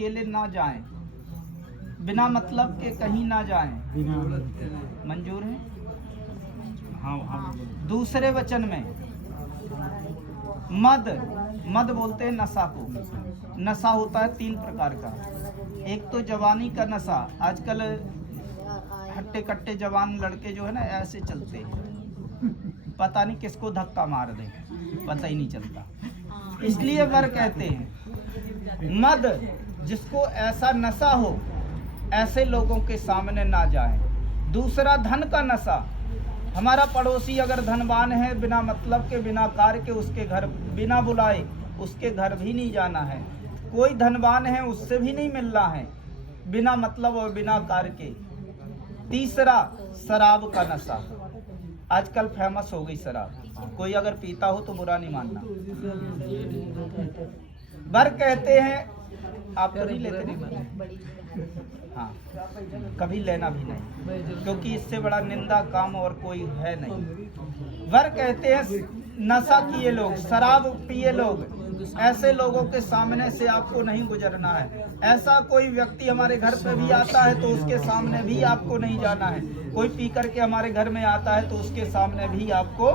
अकेले ना जाएं, बिना मतलब के कहीं ना जाएं। मंजूर है? हाँ। दूसरे वचन में मद बोलते हैं नशा को। नशा होता है 3 प्रकार का। एक तो जवानी का नशा। आजकल हट्टे कट्टे जवान लड़के जो है ना ऐसे चलते हैं, पता नहीं किसको धक्का मार दे, पता ही नहीं चलता। इसलिए वर कहते हैं मद, जिसको ऐसा नशा हो ऐसे लोगों के सामने ना जाए। दूसरा धन का नशा। हमारा पड़ोसी अगर धनवान है, बिना मतलब के बिना कार्य के उसके घर बिना बुलाए उसके घर भी नहीं जाना है। कोई धनवान है उससे भी नहीं मिलना है, बिना मतलब और बिना कार्य के। तीसरा शराब का नशा। आजकल फेमस हो गई शराब, कोई अगर पीता हो तो बुरा नहीं मानना। वर कहते हैं आप तो नहीं लेते, हाँ कभी लेना भी नहीं, क्योंकि इससे बड़ा निंदा काम और कोई है नहीं। वर कहते हैं नशा किए लोग, शराब पिए लोग, ऐसे लोगों के सामने से आपको नहीं गुजरना है। ऐसा कोई व्यक्ति हमारे घर पे भी आता है तो उसके सामने भी आपको नहीं जाना है। कोई पी करके हमारे घर में आता है तो उसके सामने भी आपको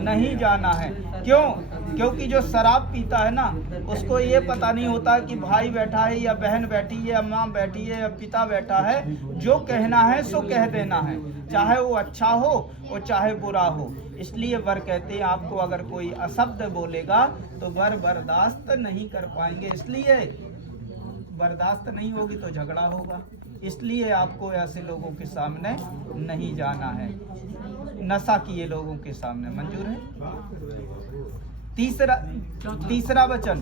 नहीं जाना है। क्यों? क्योंकि जो शराब पीता है ना, उसको ये पता नहीं होता कि भाई बैठा है या बहन बैठी है या माँ बैठी है या पिता बैठा है। जो कहना है सो कह देना है, चाहे वो अच्छा हो और चाहे बुरा हो। इसलिए वर कहते हैं आपको अगर कोई अशब्द बोलेगा तो वर बर्दाश्त नहीं कर पाएंगे। इसलिए बर्दाश्त नहीं होगी तो झगड़ा होगा। इसलिए आपको ऐसे लोगों के सामने नहीं जाना है, नशा किए लोगों के सामने। मंजूर है? तीसरा वचन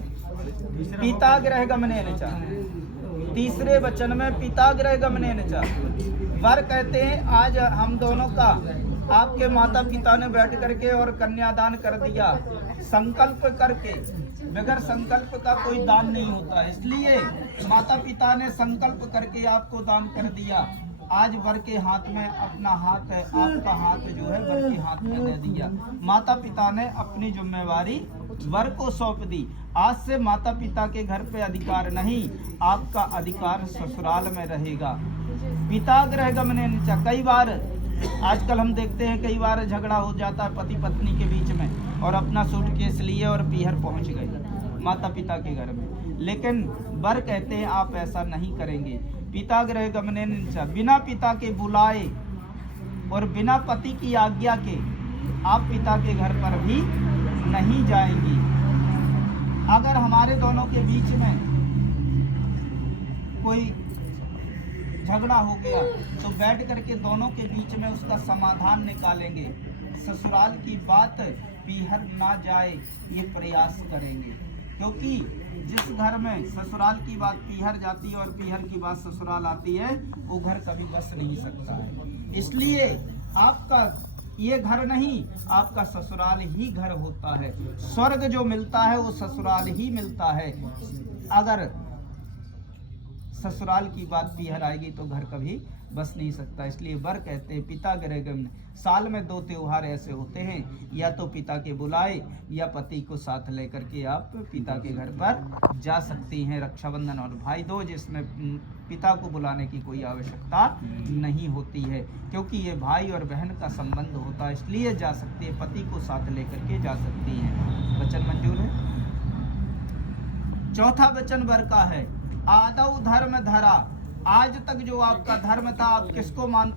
पिताग्रह गमनेन च। तीसरे वचन में पिताग्रह गमनेन च। वर कहते हैं आज हम दोनों का आपके माता पिता ने बैठ करके और कन्यादान कर दिया, संकल्प करके। बगैर संकल्प का कोई दान नहीं होता, इसलिए माता पिता ने संकल्प करके आपको दान कर दिया। आज वर के हाथ में अपना हाथ है, आपका हाथ जो है वर के हाथ में दे दिया। माता पिता ने अपनी जिम्मेवारी वर को सौंप दी। आज से माता पिता के घर पे अधिकार नहीं, आपका अधिकार ससुराल में रहेगा। पिताग्रह गमनेन च। कई बार आजकल हम देखते हैं, कई बार झगड़ा हो जाता है पति पत्नी के बीच में और अपना सूटकेस लिए और पीहर पहुंच गए माता पिता के घर में। लेकिन वर कहते हैं आप ऐसा नहीं करेंगे। पिताग्रह गमनेन च। बिना पिता के बुलाए और बिना पति की आज्ञा के आप पिता के घर पर भी नहीं जाएंगी। अगर हमारे दोनों के बीच में कोई झगड़ा हो गया तो बैठ करके दोनों के बीच में उसका समाधान निकालेंगे। ससुराल की बात पीहर ना जाए ये प्रयास करेंगे, क्योंकि जिस घर में ससुराल की बात पीहर जाती है और पीहर की बात ससुराल आती है वो घर कभी बस नहीं सकता है। इसलिए आपका ये घर नहीं, आपका ससुराल ही घर होता है। स्वर्ग जो मिलता है वो ससुराल ही मिलता है। अगर ससुराल की बात पीहर आएगी तो घर कभी बस नहीं सकता। इसलिए वर कहते हैं पिताग्रह गमन। साल में 2 त्योहार ऐसे होते हैं, या तो पिता के बुलाए या पति को साथ लेकर के आप पिता के घर पर जा सकती हैं। रक्षाबंधन और भाई दूज, इसमें पिता को बुलाने की कोई आवश्यकता नहीं होती है, क्योंकि ये भाई और बहन का संबंध होता है। इसलिए जा सकती है, पति को साथ लेकर के जा सकती हैं। वचन मंजूर है? चौथा वचन वर का है आदौ धर्म धरा। आज तक जो आपका धर्म था, आप किसको मानते